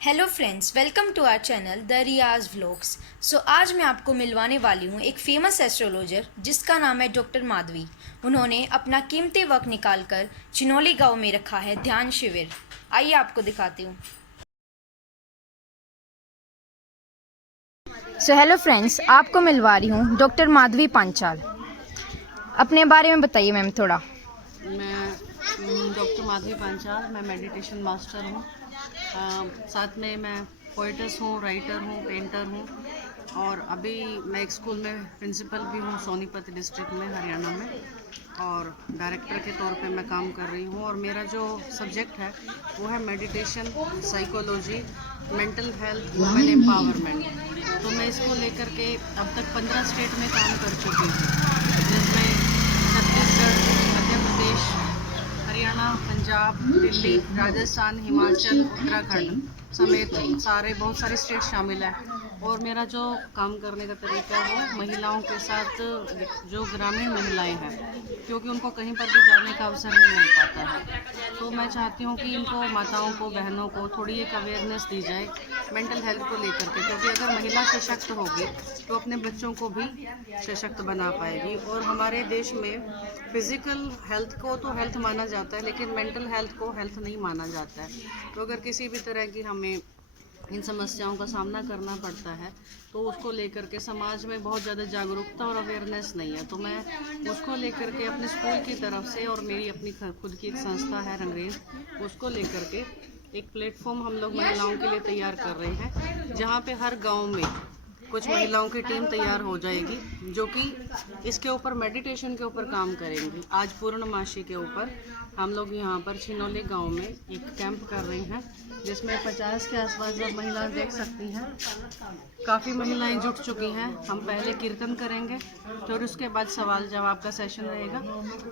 Hello friends, welcome to our channel the Riyaz vlogs. So आज मैं आपको मिलवाने वाली हूँ एक फेमस एस्ट्रोलॉजर जिसका नाम है डॉक्टर माधवी। उन्होंने अपना कीमती वक्त निकालकर चिनौली गांव में रखा है ध्यान शिविर। आइए आपको दिखाती हूँ। सो हेलो फ्रेंड्स, आपको मिलवा रही हूँ डॉक्टर माधवी पांचाल। अपने बारे में बताइए मैम थोड़ा। मैं डॉक्टर माधवी पांचाल, मैं मेडिटेशन मास्टर हूँ। साथ में मैं पोइटस हूँ, राइटर हूँ, पेंटर हूँ और अभी मैं एक स्कूल में प्रिंसिपल भी हूँ सोनीपत डिस्ट्रिक्ट में, हरियाणा में। और डायरेक्टर के तौर पे मैं काम कर रही हूँ और मेरा जो सब्जेक्ट है वो है meditation, psychology, mental health, women empowerment. तो मैं इसको लेकर के अब तक 15 स्टेट में काम कर चुकी हूँ, जिसमें छत्तीसगढ़, मध्य प्रदेश, हरियाणा, पंजाब, दिल्ली, राजस्थान, हिमाचल, उत्तराखंड समेत बहुत सारे स्टेट शामिल हैं। और मेरा जो काम करने का तरीका है वो महिलाओं के साथ, जो ग्रामीण महिलाएं हैं, क्योंकि उनको कहीं पर भी जाने का अवसर नहीं मिल पाता है, तो मैं चाहती हूँ कि इनको, माताओं को, बहनों को थोड़ी एक अवेयरनेस दी जाए मेंटल हेल्थ को लेकर के। क्योंकि अगर महिला सशक्त होगी तो अपने बच्चों को भी सशक्त बना पाएगी। और हमारे देश में फिज़िकल हेल्थ को तो हेल्थ माना जाता है, लेकिन मेंटल हेल्थ को हेल्थ नहीं माना जाता है। तो अगर किसी भी तरह की हमें इन समस्याओं का सामना करना पड़ता है तो उसको लेकर के समाज में बहुत ज़्यादा जागरूकता और अवेयरनेस नहीं है। तो मैं उसको लेकर के अपने स्कूल की तरफ से, और मेरी अपनी खुद की एक संस्था है रंगरेज, उसको लेकर के एक प्लेटफॉर्म हम लोग महिलाओं के लिए तैयार कर रहे हैं, जहाँ पे हर गांव में कुछ महिलाओं की टीम तैयार हो जाएगी जो कि इसके ऊपर, मेडिटेशन के ऊपर काम करेंगी। आज पूर्णमासी के ऊपर हम लोग यहाँ पर छिनौली गांव में एक कैंप कर रहे हैं, जिसमें 50 के आसपास आप महिलाएं देख सकती हैं। काफ़ी महिलाएं जुट चुकी हैं। हम पहले कीर्तन करेंगे, फिर उसके बाद सवाल जवाब का सेशन रहेगा।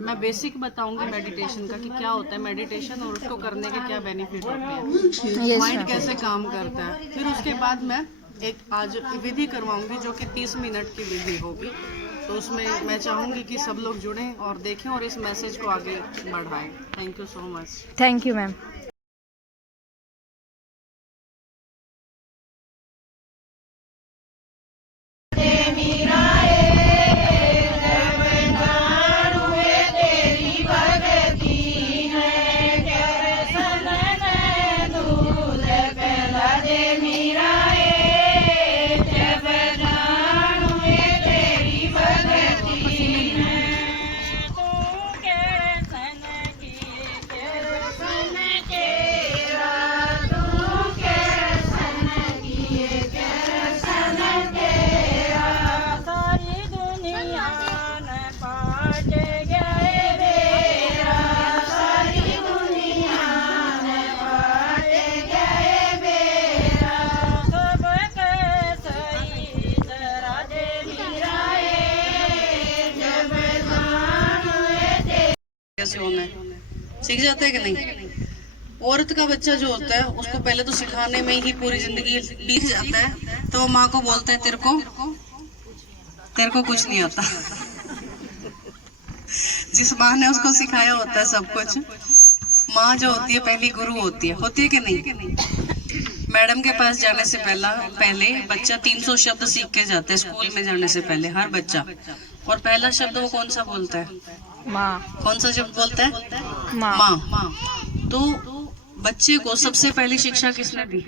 मैं बेसिक बताऊंगी मेडिटेशन का कि क्या होता है मेडिटेशन और उसको करने के क्या बेनिफिट होते हैं, माइंड कैसे काम करता है। फिर उसके बाद मैं एक आज विधि करवाऊंगी जो कि 30 मिनट की विधि होगी। तो उसमें मैं चाहूँगी कि सब लोग जुड़ें और देखें और इस मैसेज को आगे बढ़ाएं। Thank you so much. Thank you ma'am. कैसे होना है सीख जाता है कि नहीं। औरत का बच्चा जो होता है उसको पहले तो सिखाने में ही पूरी जिंदगी बीत जाता है। तो वो माँ को बोलता है तेरे को कुछ नहीं आता। जिस माँ ने उसको सिखाया होता है सब कुछ, माँ जो होती है पहली गुरु होती है कि नहीं। मैडम के पास जाने से पहले बच्चा 300 शब्द सीख के जाता है स्कूल में जाने से पहले, हर बच्चा। और पहला शब्द वो कौन सा बोलता है? माँ। कौन सा शब्द बोलता है? माँ। माँ। तो बच्चे को सबसे पहली शिक्षा किसने दी?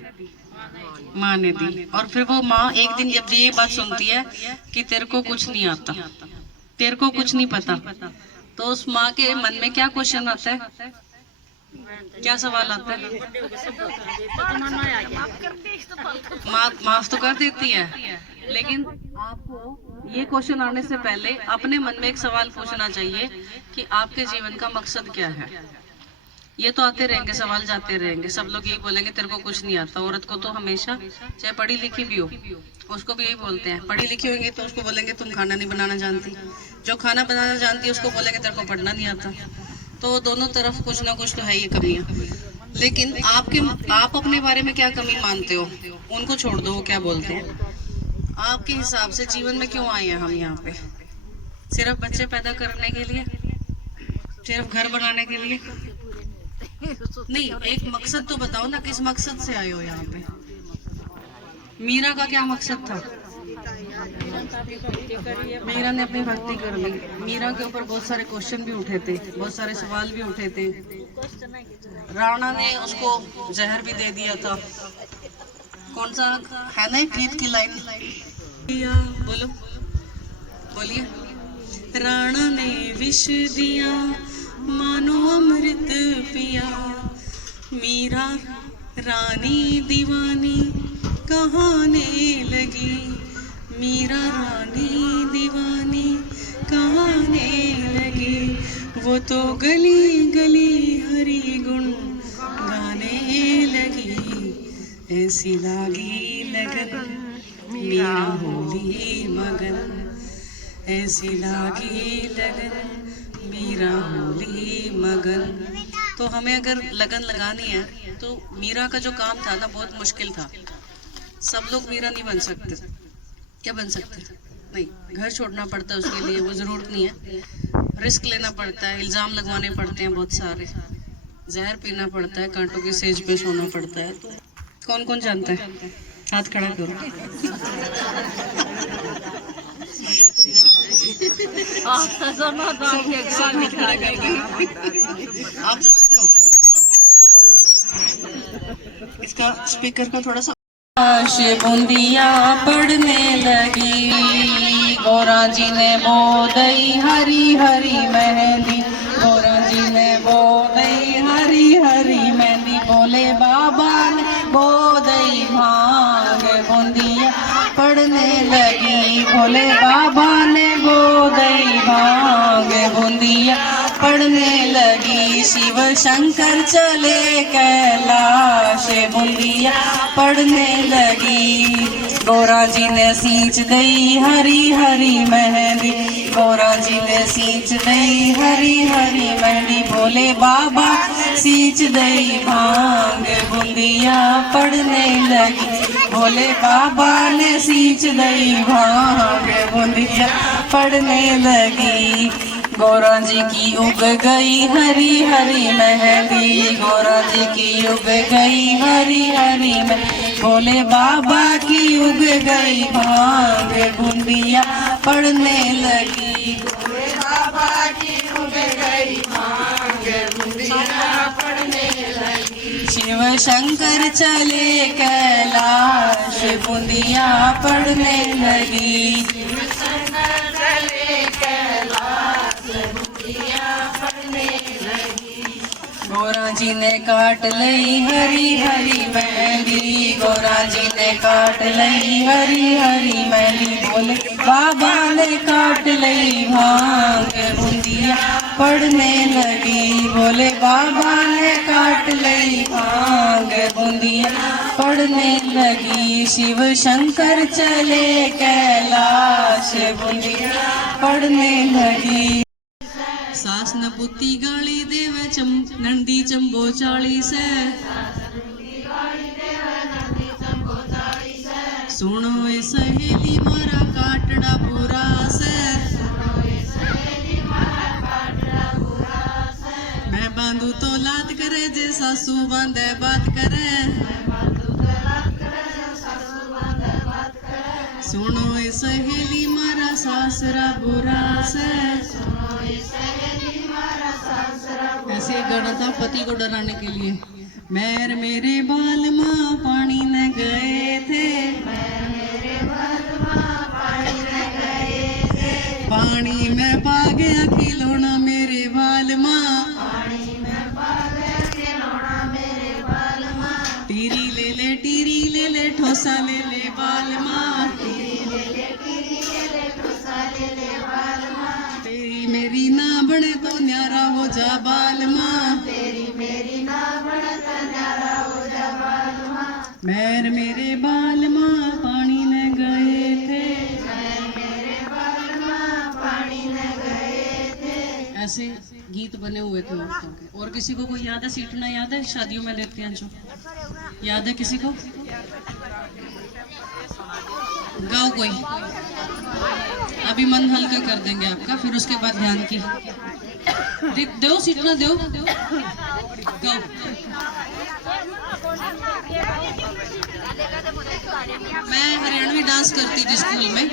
माँ ने दी। और फिर वो माँ एक दिन जब ये बात सुनती है कि तेरे को कुछ नहीं आता, तेरे को कुछ नहीं पता, तो उस माँ के मन में क्या क्वेश्चन आता है, क्या सवाल आता है? माफ तो कर देती है, लेकिन आपको ये क्वेश्चन आने से पहले अपने मन में एक सवाल पूछना चाहिए कि आपके जीवन का मकसद क्या है। ये तो आते रहेंगे सवाल, जाते रहेंगे, सब लोग यही बोलेंगे तेरे को कुछ नहीं आता। औरत को तो हमेशा, चाहे पढ़ी लिखी भी हो, उसको भी यही बोलते हैं। पढ़ी लिखी होंगी तो उसको बोलेंगे तुम खाना नहीं बनाना जानती, जो खाना बनाना जानती है उसको बोलेंगे तेरे को पढ़ना नहीं आता। तो दोनों तरफ कुछ ना कुछ तो है ही कमियां। लेकिन आप अपने बारे में क्या कमी मानते हो, उनको छोड़ दो, वो क्या बोलते हैं। आपके हिसाब से जीवन में क्यों आए हैं हम यहाँ पे? सिर्फ बच्चे पैदा करने के लिए, सिर्फ घर बनाने के लिए, नहीं, एक मकसद तो बताओ ना, किस मकसद से आए हो यहाँ पे? मीरा का क्या मकसद था? मीरा ने अपनी भक्ति कर ली। मीरा के ऊपर बहुत सारे क्वेश्चन भी उठे थे, बहुत सारे सवाल भी उठे थे। राणा ने उसको जहर भी दे दिया था। कौन सा है ना गीत की लाइन? बोलो, बोलिए। राणा ने विष दिया मानो अमृत पिया, मीरा रानी दीवानी कहाने लगी, मीरा रानी दीवानी कहाने लगी, वो तो गली गली हरि गुण गाने लगी, ऐसी लागी लगन मीरा होली मगन, ऐसी लागी लगन मीरा होली मगन। तो हमें अगर लगन लगानी है तो मीरा का जो काम था ना, बहुत मुश्किल था। सब लोग मीरा नहीं बन सकते। क्या बन सकते? नहीं, घर छोड़ना पड़ता है उसके लिए, वो ज़रूरत नहीं है। रिस्क लेना पड़ता है, इल्ज़ाम लगवाने पड़ते हैं बहुत सारे, जहर पीना पड़ता है, कांटों की सेज पे सोना पड़ता है। तो कौन कौन जानता है? हाथ खड़ा करो। आप जानते हो? इसका स्पीकर का थोड़ा सा। बूंदिया पड़ने लगी, गौरा जी ने बो दई हरी हरी मेहंदी, गौरा जी ने बो दई हरी हरी मेहंदी, बोले बाबा ने बो दई भांग, बूंदिया पड़ने लगी, भोले बाबा ने बो दई भांग, बूंदिया पड़ने लगी, शिव शंकर चले कैलाश, बूंदिया पड़ने लगी, गौरा जी ने सींच दई हरी हरी मेहंदी, गौरा जी ने सींच दई हरी हरी मेहंदी, भोले बाबा सींच दई भांग, बूंदिया पड़ने लगी, भोले बाबा ने सींच दई भांग, बूंदिया पड़ने लगी, गौरा जी की उग गई हरी हरी मेहंदी, गौरा जी की उग गई हरी हरी मेहंदी, भोले बाबा की उग गई भांग, बूंदिया पड़ने लगी, भोले बाबा की उग गई भांग, बूंदिया पड़ने लगी, शिव शंकर चले कैलाश, बूंदिया पड़ने लगी, शिव शंकर चले कैलाश, गौरा जी ने काट लई हरी हरी मेहंदी, गौरा जी ने काट लई हरी हरी मेहंदी, बोले बाबा ने काट लई भांग, बूंदिया पड़ने लगी, बोले बाबा ने काट लई भांग, बूंदिया पड़ने लगी, शिव शंकर चले कैलाश, बूंदिया पड़ने लगी, सास न पुती गाली देवे नंदी चंबो 40 है, सुनो ए सहेली मारा काटड़ा पूरा से, मैं बांधू तो लात करे जे सासू बांधे बात करे, सुनो ए सहेली मारा सासरा बुरा से। ऐसे गाना था पति को डराने के लिए। मैर मेरे बाल माँ पानी न गए थे, पानी में पा गया खिलौना मेरे बाल माँ, टीरी ले ले ठोसा ले ले बाल माँ, तेरी मेरी ना बने तो न्यारा हो जा बाल माँ, तेरी मेरी ना बने तो न्यारा हो जा बाल माँ, मैर मेरे बाल माँ पानी न गए थे, मेरे बाल माँ पानी न गए थे। ऐसे गीत बने हुए थे औरतों के। और किसी को कोई याद है? सीटना याद है? शादियों में देते हैं जो, याद है किसी को? गाओ कोई, अभी मन हल्का कर देंगे आपका, फिर उसके बाद ध्यान की। दो सीटना दो। मैं हरियाणवी डांस करती थी स्कूल में।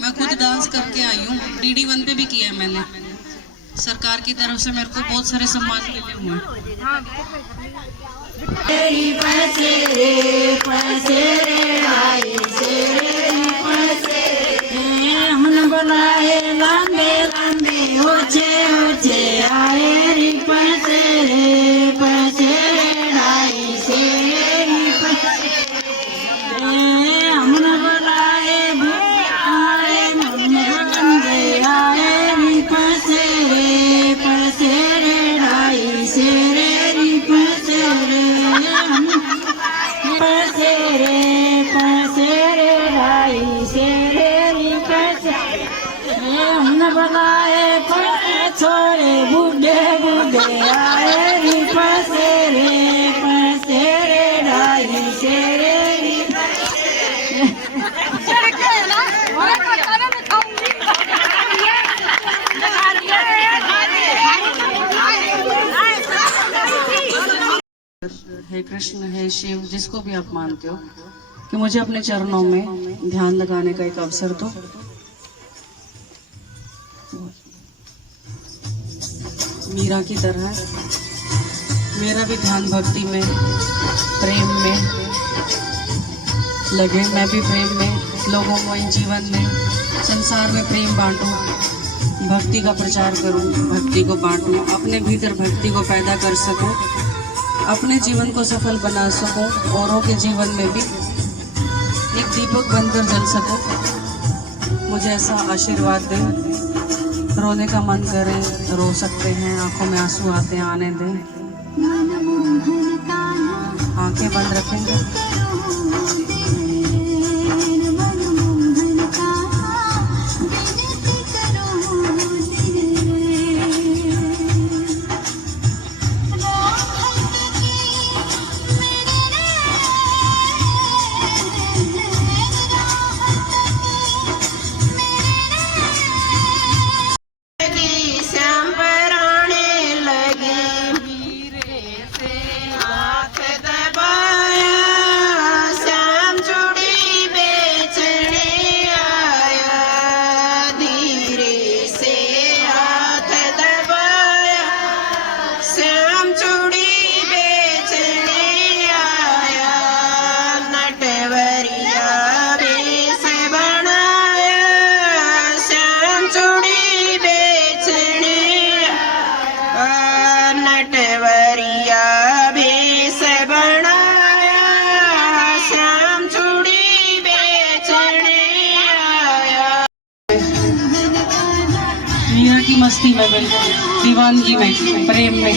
मैं खुद डांस करके आई हूँ, DD1 पे भी किया है मैंने। सरकार की तरफ से मेरे को बहुत सारे सम्मान मिले हुए हैं। बनाए लंबे लंबे ऊंचे ऊंचे आए रे पसेरे ढाई से हमन बनाए आए मन लंबे आए रे पसेरे ढाई से रे पसेरे ढाई से हमने बनाए छोरे बूढ़े बूढ़े आए रे पसेरे ढाई से हे कृष्ण, हे शिव, जिसको भी आप मानते हो, कि मुझे अपने चरणों में ध्यान लगाने का एक अवसर दो। मीरा की तरह मेरा भी ध्यान भक्ति में, प्रेम में लगे। मैं भी प्रेम में लोगों को, इन जीवन में, संसार में प्रेम बांटूं, भक्ति का प्रचार करूं, भक्ति को बांटूं, अपने भीतर भक्ति को पैदा कर सकूं, अपने जीवन को सफल बना सकूं, औरों के जीवन में भी एक दीपक बनकर जल सकूं। मुझे ऐसा आशीर्वाद दें। रोने का मन करे रो सकते हैं, आंखों में आंसू आते हैं आने दें। आंखें बंद रखेंगे। मीरा की मस्ती में, बिल्कुल दीवानगी में, प्रेम में।